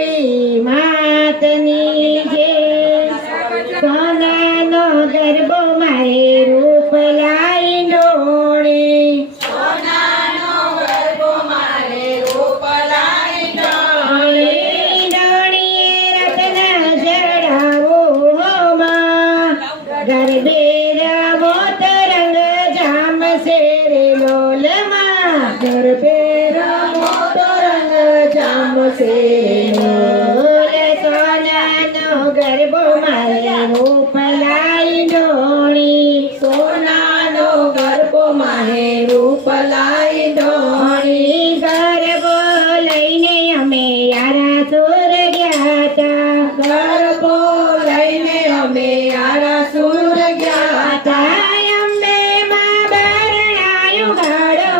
દેવી માતની જે સોનાનો ગરબો મારે રૂપ લાઈ ડોળી સોનાનો ગરબો મારે રૂપ લાઈ ડોળી ડોળીએ રત્ન જડાવો માં ગરબે રમો તરંગ જામશે રે લોલમાં ગરબે રમો તરંગ જામશે લોલ સોનાનો ગરબો મારે રૂપ લાઈ ડોળી સોનાનો ગરબો મારે રૂપ લાઈ ડોળી ગરબો લઈને અમે યારા સુર ગયા તા ગરબો લઈને અમે આરાસુર ગયા તા અંબે માં બારણાયું ગાડો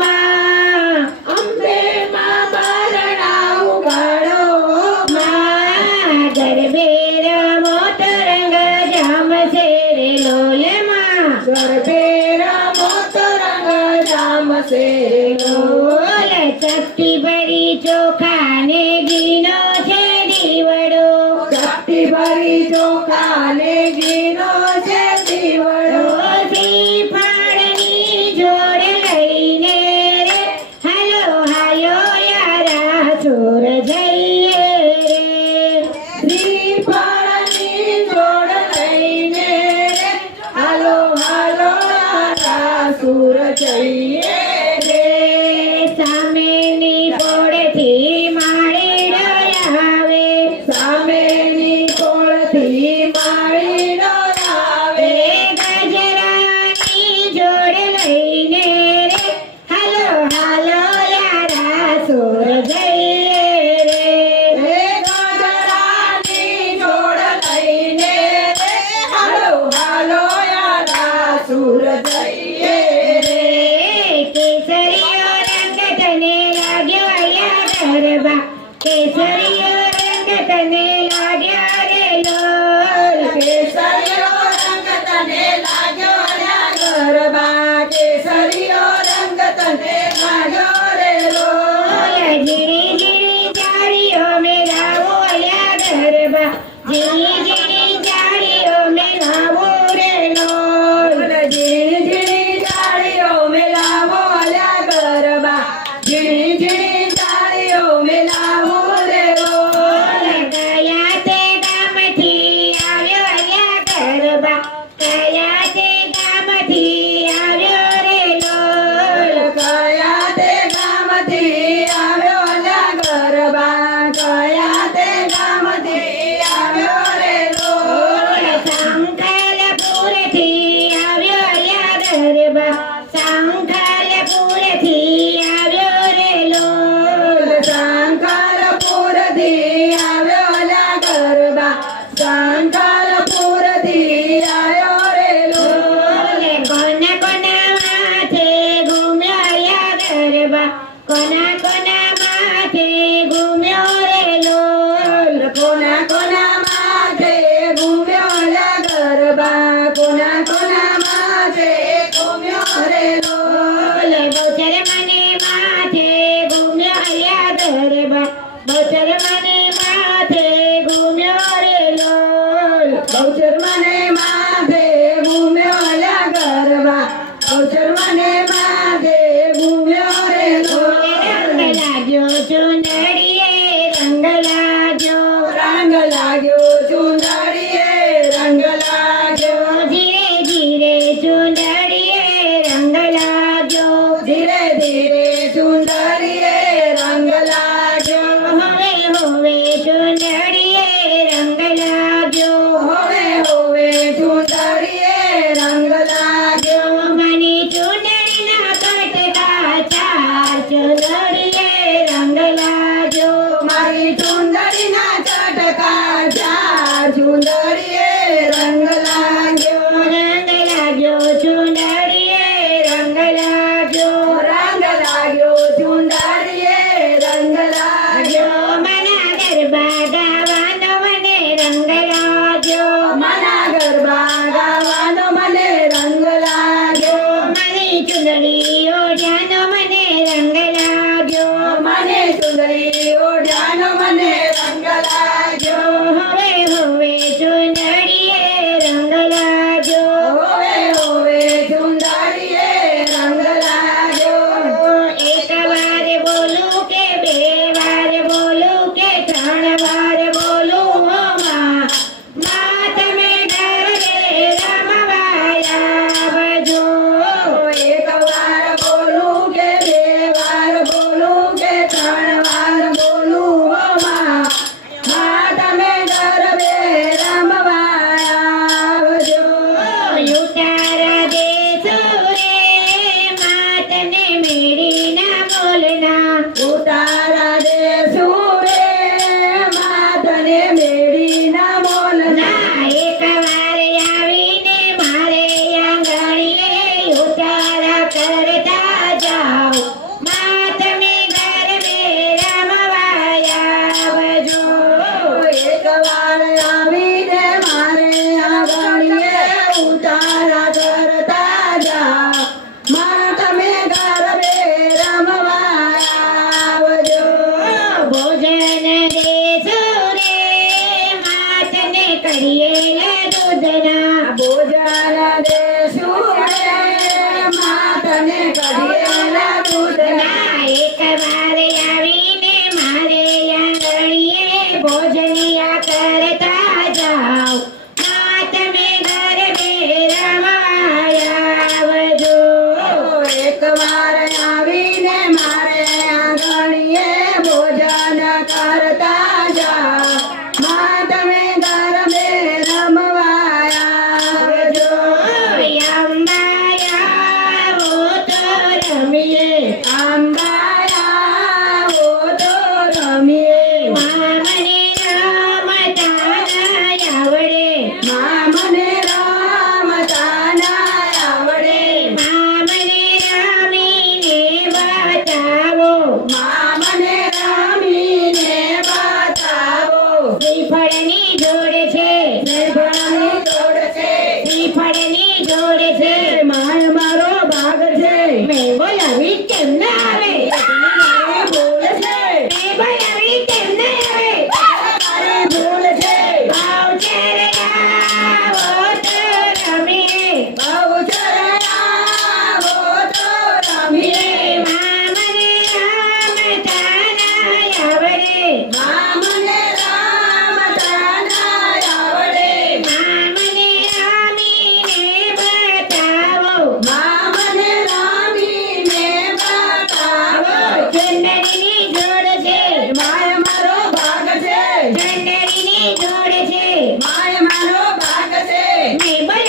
માં અંબે માં બારણા ઉગાડો માં ગરબે રમો તરંગ જામશે રે લોલ માં ગરબે રમો તરંગ જામશે લોલ શક્તિ ભરી ચોખા ને ઘીનો છે દીવડો શક્તિ ભરી ચોખાને ઘીનો છે દીવડો શ્રીફળની જોડ લઈને રે હાલો હાયો યારા સુર જઈએ રે શ્રીફળની જોડ લઈને રે હાલો હાલો આરાસુર જઈએ રે સામેની પોળથી માળીડો આવે સામેની કોળથી માળીનો આવે ગજરાની જોડ લઈને રે હાલો હાલો યારા સુર જઈએ રે રે ગજરાની જોડ લઈને રે હાલો હાલો આરાસુર જઈએ રે કેસરીયો રંગ તને લાગ્યો અયા ગરબા કેસરીયો રંગ તને લાગ્યો રે લોલ કેસરીયો રંગ તને લાગ્યો અલ્યા ગરબા કેસરીયો રંગ તને લાગ્યો રે લોલ ઝીણી ઝીણી જાળીઓ મેં ગાવો અયા ગરબા ઝીણી ઝીણી જાળીઓ મેં ગાવો રે લોલ ઝીણી ઝીણી જાળીઓ મેલાવો અલ્યા ગરબા ઝીણી ઝીણી જાળીઓ મેલાવો રે લોલ કયા તે ગામથી આવ્યો અયા ગરબા કયા તે ગામથી આવ્યો રે લોલ કયા તે ગામથી આવ્યો અલ્યા ગરબા કયા તે ગામથી આવ્યો રે લોલ સંખલપુરથી આવ્યો અયા ગરબા સંખલપુરથી આવ્યો રે લોલ શંકરપુરથી આવ્યો અલ્યા ગરબા શંકરપુરથી આવ્યો રે લોલ કોના કોના માથે ઘૂમ્યો અયા ગરબા કોના કોના માથે ઘૂમ્યો રે લોલ કોના કોના માથે ઘૂમ્યો અલ્યા ગરબા કોના કોના માથે ઘૂમ્યો રે લોલ બહુચર મને માથે ઘૂમ્યો અયા ગરબા બહુચર મને માથે ઘૂમ્યો રે લોલ બહુચર મને માથે ઘૂમ્યો અલ્યા ગરબા બહુચર મને માથે ઘૂમ્યો રે લોલ રંગ લાગ્યો ચુંદડીએ રંગ લાગ્યો રંગ લાગ્યો ચુંદડીએ રંગ લાગ્યો ધીરે ધીરે ચુંદડીએ રંગ લાગ્યો ધીરે ધીરે ચુંદડીએ રંગ લાગ્યો હવે હવે ચુંદડીએ રંગ લાગ્યો હોવે હોવે ચુંદડીએ રંગ લાગ્યો મને ચુંદડીના કટકા ચાર ચુંદડીએ રંગ લાગ્યો મારી ચુંદડીના ચટકા ચાર ચુંદડીએ